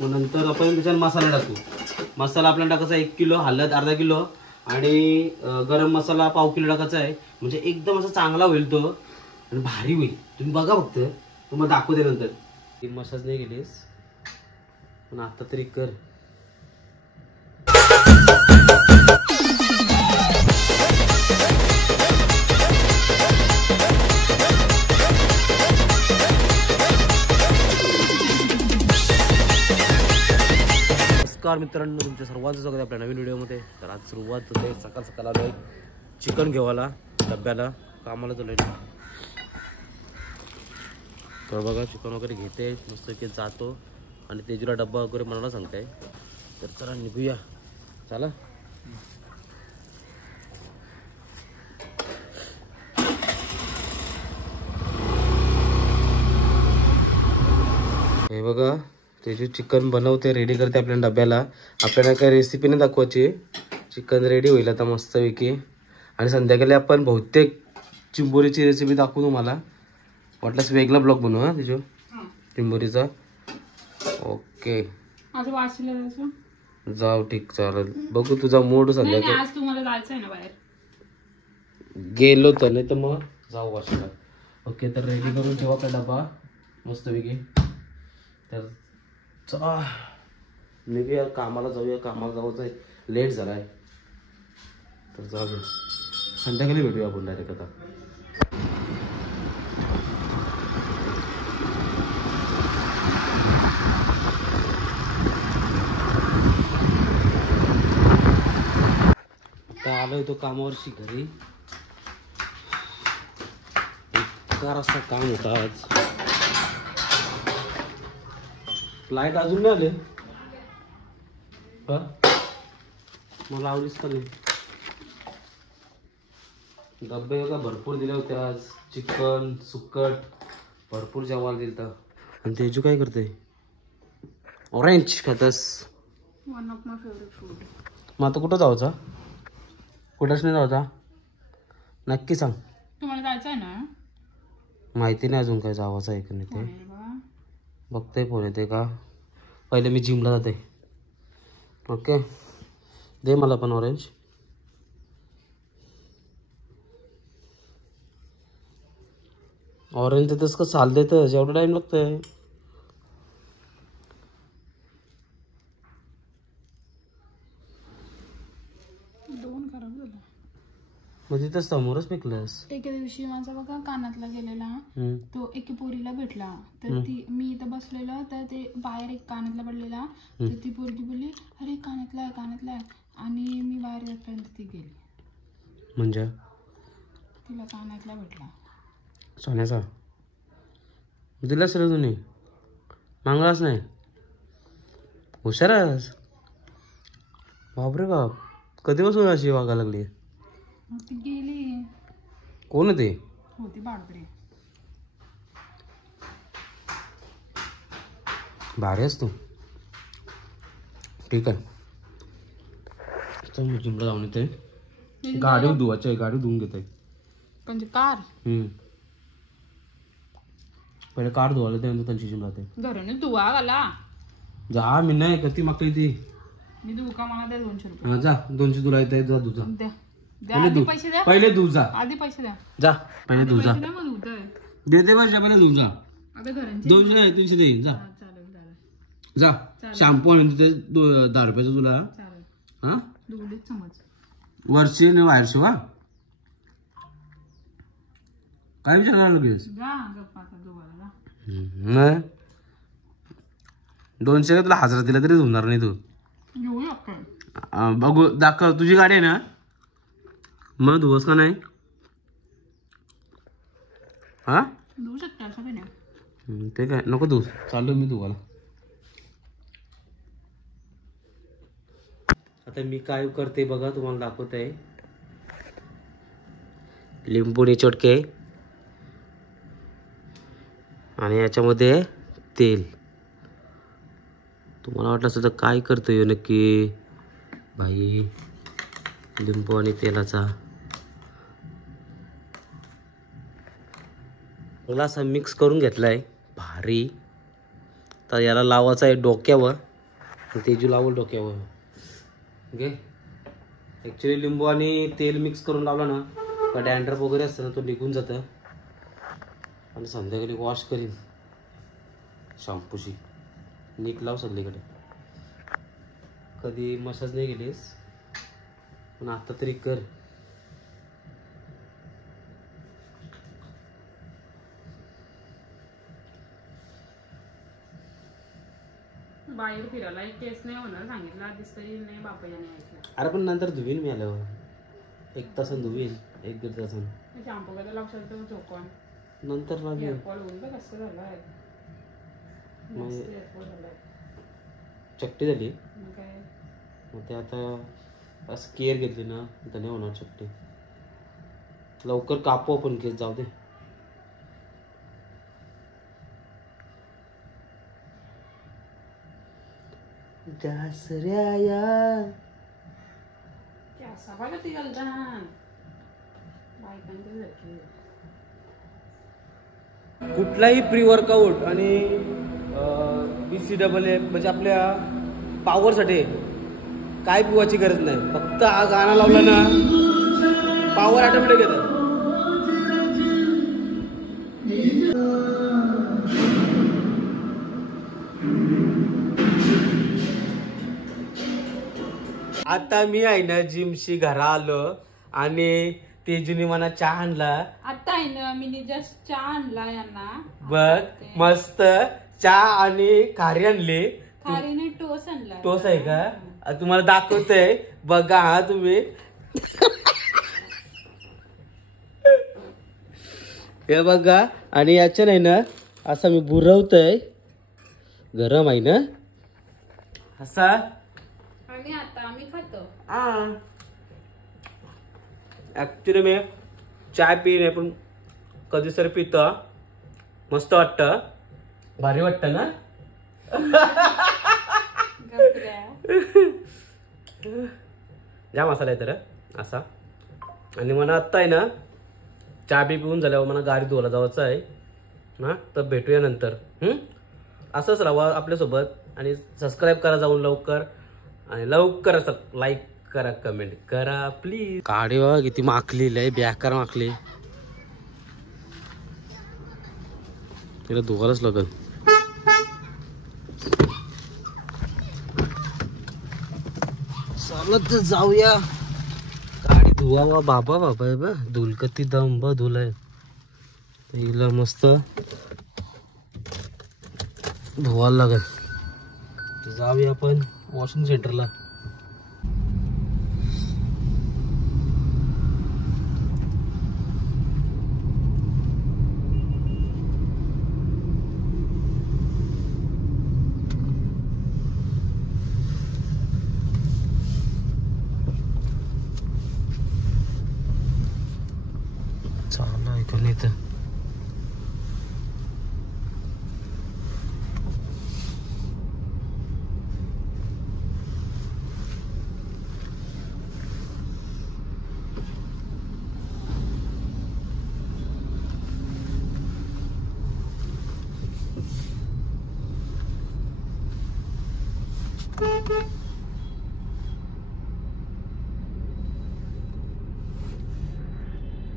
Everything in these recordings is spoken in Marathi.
मग नंतर आपण त्याच्यात मसाला टाकू. मसाला आपल्याला टाकायचा 1 किलो, हळद अर्धा किलो आणि गरम मसाला पाव किलो टाकायचा आहे. म्हणजे एकदम असा चांगला होईल तो आणि भारी होईल. तुम्ही बघा फक्त, तुम्हाला दाखवते नंतर. ती मसाज नाही गेलीस पण आता तरी कर. नमस्कार मित्रांनो, तुमच्या सर्वांचं स्वागत आहे आपल्या नवीन व्हिडिओमध्ये. तर आज सुरुवात होते सकाळ सकाळ आलो आहे चिकन घेवायला डब्याला, कामाला चालू आहे. तर बघा चिकन वगैरे घेते मस्त की जातो आणि तेजूला डब्बा वगैरे मला सांगताय. तर चला निघूया, चला. हे बघा तेजू चिकन बनवते, रेडी करते आपल्या डब्याला. आपल्याला काही रेसिपी नाही दाखवायची, चिकन रेडी होईल आता मस्तपैकी. आणि संध्याकाळी आपण बहुतेक चिंबोरीची रेसिपी दाखवू तुम्हाला. वाटल्यास वेगळा ब्लॉग बनवू. हा तेजू चिंबोरीचा. ओके जाऊ, ठीक, चालेल. बघू तुझा मूड. संध्याकाळी आज तुम्हाला जायचं आहे ना बाहेर? गेलो तर, नाही तर मग जाऊ वाशिला. ओके, तर रेडी करून ठेवा का डबा मस्तपैकी. तर चला निघूया, कामाला जाऊया. कामाला जाऊचं आहे, लेट झाला आहे. तर जाऊया, संध्याकाळी भेटूया आपण डायरेक्ट. आता आता आलोय तो कामावरशी घरी. इतका रस्ता काम होता आज. लाईट अजून नाही आले. मला आवडीच का नाही. डब्बे का भरपूर दिले होते आज. चिकन सुक्कट भरपूर जेवायला दिलं. आणि तेजू काय करते? ऑरेंज खातस? One of my favourite food. मग आता कुठं जायचा? कुठंच नाही जायचा? नक्की सांग. तुम्हाला जायचं आहे ना? माहिती नाही अजून काय जावाचं आहे का नाही ते. बघते फोन येते का. पहिले मी जिमला जाते. ओके, दे मला पण ऑरेंज. ऑरेंज देतस का साल देतस? एवढा टाइम लागतंय. दोन खराब झालं. मग तिथंच समोरच फेकलंस. एके दिवशी माझा बघा कानातला गेलेला, तो एके पोरीला भेटला. तर ती, मी इथं बसलेलं तर ते बाहेर एक कानातला पडलेला. तर ती पोरगी बोलली, अरे कानातला आहे, कानातला आहे. आणि मी बाहेर जातपर्यंत ती गेली. म्हणजे तिला कानातला भेटला सोन्याचा. दिलास रे तुम्ही? मागलाच नाही? हुशारच. बापरे बाप, कधीपासून अशी वागायला लागली? ती गेली. कोण आहे ते? होती बाळबरी. भारी आहेस तू. ठीक आहे, चल मी जिमला जाऊन येते. गाडी धुवायची आहे, गाडी धुवून घेते. म्हणजे कार? पहिले कार धुवायला त्यानंतर त्यांची जिम राहते. घराने धुवा घाला. जा, मी नाही कधी मागते ती. मी धुवू का? मला द्या 200 रुपये. हा जा, 200 तुला येते. जा धुजा. द्या द्या, आधी पैसे द्या. पहिले धु जा. आधी पैसे द्या. जा पहिले धु जा. मग धुतोय. देते पैसे, पहिले धु जा. आता घरांचे 200 नाही 300 देईन. जा चालेल चालेल. जा. शॅम्पू आणून तिथे 10 रुपयाचं तुला. चालेल. हा धुवलेच समज. वरची आणि बाहेरची. वा काय विचारणार लगेच? जा गप्पा का धुवायला. नाही 200 का तुला 1000 दिला तरी धुणार नाही तू. घेऊ शकतो. बघू, दाखव. तुझी गाडी आहे ना? मग धुवस का नाही? हा धुवू शकतो, असं काही नाही. ते काय नको धुवू. चालू मी धुवायला. आता मी काय करते बघा, तुम्हाला दाखवत आहे. लिंबू निचोडके आणि याच्यामध्ये तेल. तुम्हाला वाटलं असं तर काय करतोय नक्की भाई. लिंबू आणि तेलाचा मला असा मिक्स करून घेतलाय भारी. तर याला लावायचा आहे डोक्यावर. तेजू लावल डोक्यावर. ओके, ॲक्च्युली लिंबू आणि तेल मिक्स करून लावला ना का डॅन्ड्रफ वगैरे असतं ना तो निघून जातं. आणि संध्याकाळी वॉश करीन शॅम्पूशी. नीट लाव सगळीकडे. कधी मसाज नाही केलीस पण आता तरी कर. बाहेर फिरायला एक केस नाही होणार सांगितलं आधीच तरी नाही बापा याने ऐकलं. अरे पण नंतर धुवीन मी आल्यावर 1 तासानं धुवीन 1-1.5 तासानं. शॅम्पू काय लक्षात ठेवून झोकून नंतर लागेल. हेअरफॉल होऊन बघ कसं झालंय. मस्त हेअरफॉल झालाय. चट्टी झाली मग काय मग ते आता असं केअर घेतली ना तर नाही होणार चट्टी. लवकर कापू आपण केस. जाऊ दे. कुठलाही प्री वर्कआउट आणि BCAA म्हणजे आपल्या पॉवरसाठी काय पिवायची गरज नाही. फक्त हा गाणं लावला ना पॉवर ऑटोमॅटिक येतं. आता मी आहे ना जिमशी घरा आलो आणि तेजूने मला चहा आणला. आता आहे ना मी जस्ट चहा आणला यांना. बघ मस्त चहा आणि खारी आणली. खारीने टोस आणला. टोस आहे का तुम्हाला दाखवतोय बघा. हा तुम्ही हे बघा. आणि याच्या नाही ना असा मी बुरवतोय. गरम आहे ना असा. आणि आता आम्ही खातो. ऍक्च्युली मी चाय पिणे पण कधी सर पितो. मस्त वाटतं. भारी वाटतं ना. जा मसाला आहे तर असा. आणि मला आत्ता आहे ना चहा बी पिऊन झाल्यावर मला गाडी धुवायला जायचं आहे ना. तर भेटूया नंतर. असंच राहा आपल्यासोबत आणि सबस्क्राईब करा जाऊन लवकर. आणि लवकर असं लाईक करा कमेंट करा प्लीज. गाडी बघा किती माखली लय बेकार माखली. तिला धुवायलाच लागल. चालत जाऊया. गाडी धुवावा. बाबा बाबा बा धुल कती दम ब धुलाय. हिला मस्त धुवायला लागल. जाऊया आपण वॉशिंग सेंटरला. चालू आहे का नाही तर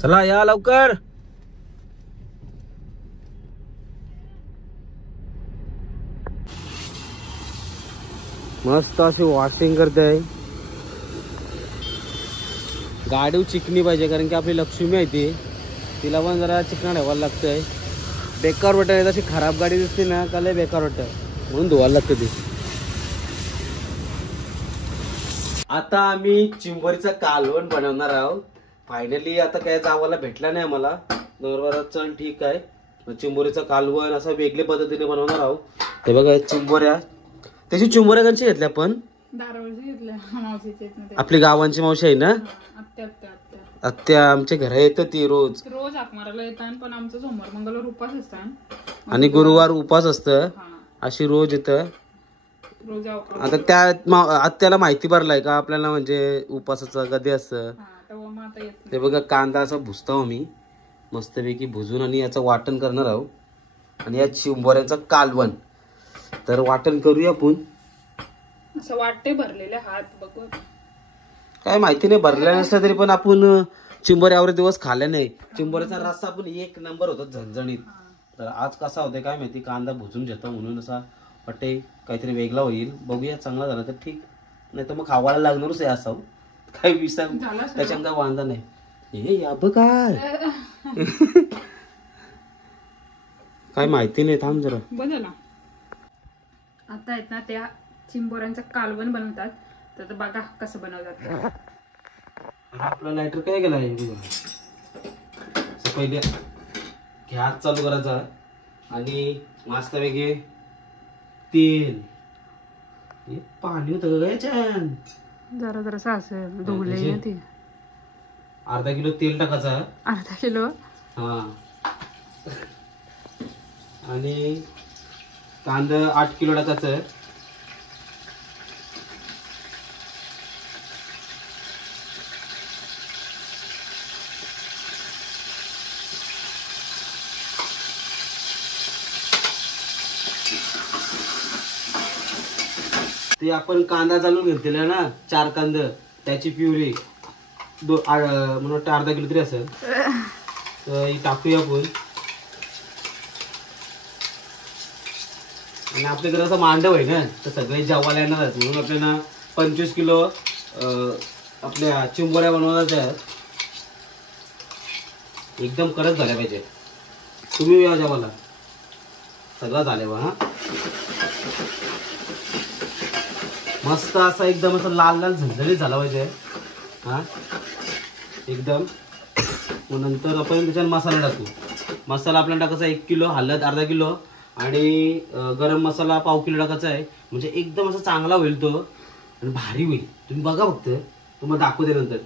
चला या लवकर. मस्त अशी वॉशिंग करते. गाडी चिकनी पाहिजे कारण की आपली लक्ष्मी आहे ती. तिला पण जरा चिकना ठेवायला लागतंय. बेकार वाटत. अशी खराब गाडी दिसते ना का लय बेकार वाटत म्हणून धुवायला लागतं ती. आता आम्ही चिंबोरीचा कालवण बनवणार आहोत. फायनली आता काय जावाला भेटला नाही आम्हाला. नवरवारा चण ठीक आहे. चिंबोरीचा कालवण असं वेगळ्या पद्धतीने बनवणार आहोत. हे बघा चिंबोऱ्या. त्याची चिंबोऱ्या कशी घेतल्या आपण आपली गावांची मावशी आहे ना. आत्या आमच्या घरा येतं ती रोज हाक मारायला येतात. पण आमचं सोमवार मंगळवार उपास असतात आणि गुरुवार उपास असतं. अशी रोज येतं. आता त्या आत्याला माहिती पडलाय का आपल्याला म्हणजे उपासाचं कधी असतं. ते बघा कांदा असा भुसतो आम्ही मस्तपैकी भुजून आणि याचं वाटण करणार आहोत. आणि या चिंबोऱ्याचं कालवण तर वाटण करूया आपण. असं वाटते भरलेले हात बघू. काय माहिती नाही, भरल्या नसल्या तरी पण आपण चिंबोऱ्यावर दिवस खाल्ले नाही. चिंबोऱ्याचा रस्सा पण एक नंबर होता, झणझणीत. तर आज कसा होता काय माहिती, कांदा भुजून घेतो म्हणून असा वाटते काहीतरी वेगळा होईल. बघूया, चांगला झाला तर ठीक, नाही तर मग खावायला लागणारच आहे असं. काही विचार त्याच्यात काय वांदा नाही. हे या बघ काय काय माहिती नाही, थांब जरा बघा ना. आता आहेत ना त्या चिंबोऱ्यांचं कालवण बनवतात, तर बघा कसं बनवतात. आपला लायटर काय गेला पहिले गॅस चालू करायचा आणि मस्त वेगळे तेल, पाणी होतं का याच्यात, जरा जरा असं ढोगले ना ते. अर्धा किलो तेल टाकायचा. अर्धा किलो. हा. आणि कांदा 8 किलो टाकायचं. ते आपण कांदा चालून घेतलेला ना 4 कांदा, त्याची प्युरी म्हणून वाटतं अर्धा किलो तरी असेल, तर ही टाकूया आपण. आणि आपल्याकडे असं मांडव आहे ना, तर सगळे जेवायला येणार आहेत म्हणून आपल्याला 25 किलो आपल्या चिंबोऱ्या बनवण्याच्या आहेत. एकदम कडक झाल्या पाहिजे. तुम्ही या जेवायला, सगळं झाले बा. हा, मस्त असा एकदम असं लाल लाल झणझणीत झाला पाहिजे. हा एकदम. मग नंतर आपण त्याच्यात मसाला टाकू. मसाला आपल्याला टाकायचा 1 किलो, हळद अर्धा किलो आणि गरम मसाला पाव किलो टाकायचा आहे. म्हणजे एकदम असं चांगला होईल तो आणि भारी होईल. तुम्ही बघा फक्त, तुम्हाला दाखवते नंतर.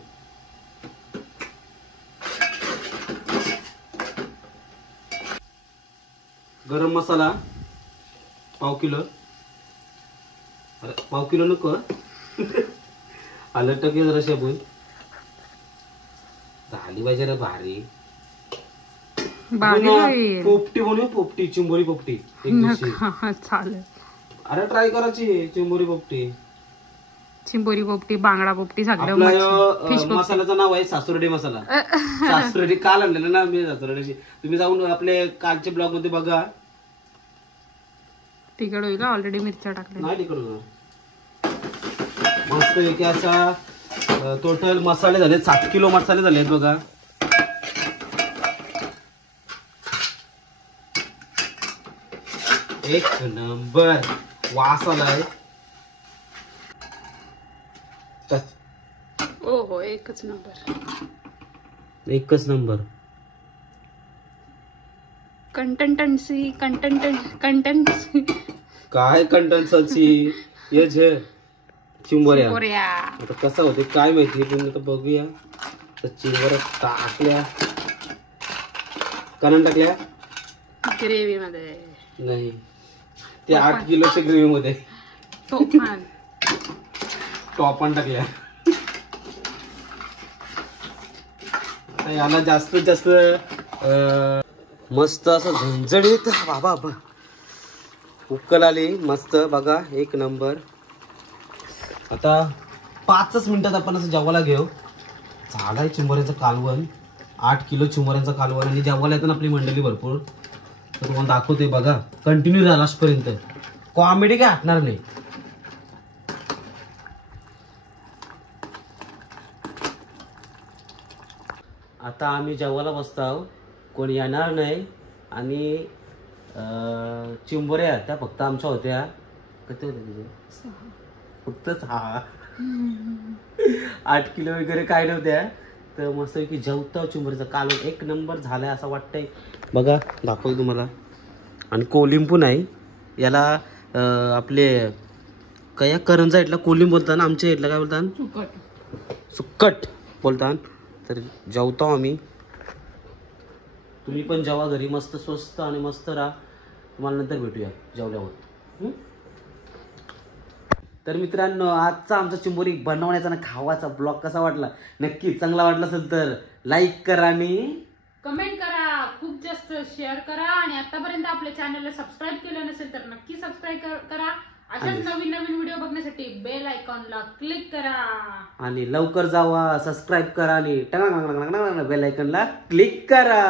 गरम मसाला पाव किलो, पाव किलो नको हळद टाकली जराशी आपण. झाली पाहिजे रे भारी. पोपटी बनवू, पोपटी, चिंबोरी पोपटी एक दिवशी. चालेल. अरे ट्राय करायची चिंबोरी पोपटी. चिंबोरी पोपटी, बांगडा पोपटी सगळं. मसाल्याचं नाव आहे सासुर्डी मसाला. सासुर्डी काल आणलेलं ना मी सासुर्डीची. तुम्ही जाऊन आपले कालच्या ब्लॉग मध्ये बघा. तिकड होईल, ऑलरेडी मिरच्या टाकल्या. नाही तिकड मस्त पैकी असा टोटल मसाले झाले 7 किलो मसाले झाले आहेत बघा. एक नंबर वास आलाय. हो, एकच नंबर, एकच नंबर. कंटेंटन्सी काय कंटेंटन्सी ये झे चिंबोऱ्या. आता कसं होते काय माहिती, पण आता बघूया. तर चिंबोऱ्या टाकल्या, कानान टाकल्या ग्रेव्ही मध्ये. नाही, ते 8 किलोच्या ग्रेव्ही मध्ये टॉपन टाकल्या. आता याला जास्तीत जास्त मस्त असं झणझणीत बाबा उकल आली मस्त बघा, एक नंबर. आता 5च मिनिटात आपण असं जेवायला घेऊ. झालाय चिंबोऱ्याचं कालवण, 8 किलो चिंबोऱ्यांचं कालवण. आणि जेवायला येतं आपली मंडळी भरपूर, तर तुम्हाला दाखवते बघा. कंटिन्यू राहा लास्टपर्यंत, कॉमेडी काय हटणार नाही. आता आम्ही जेवायला बसतो, कोणी येणार नाही. आणि चिंबोऱ्या त्या फक्त आमच्या होत्या. किती होत्या तुझे? फक्त 6. 8 किलो वगैरे काय नव्हत्या. तर मस्त की जेवता चिंबोऱ्याचं कालवण एक नंबर झालाय असं वाटतंय बघा. दाखवतो तुम्हाला. आणि कोलिंब पण आहे याला. आपले काय करंजा इथला कोलिंब बोलतात ना, आमच्या इथला काय बोलतात, सुक्कट बोलतात. तर जेवतो आम्ही. तुम्ही पण जेवा घरी, मस्त स्वस्त आणि मस्त राहा. तुम्हाला नंतर भेटूया जेवल्यावर. तर मित्रांनो, आजचा आमचा चिंबोरी बनवण्याचा आणि खावाचा ब्लॉग कसा वाटला, नक्की चांगला वाटला असेल तर लाईक करा आणि कमेंट करा, खूप जास्त शेअर करा. आणि आतापर्यंत आपल्या चॅनलला सबस्क्राईब केलं नसेल तर नक्की सबस्क्राईब करा. अशाच नवीन नवीन व्हिडिओ बघण्यासाठी बेल आयकॉनला क्लिक करा आणि लवकर जावा, सबस्क्राईब करा आणि बेल आयकॉनला क्लिक करा.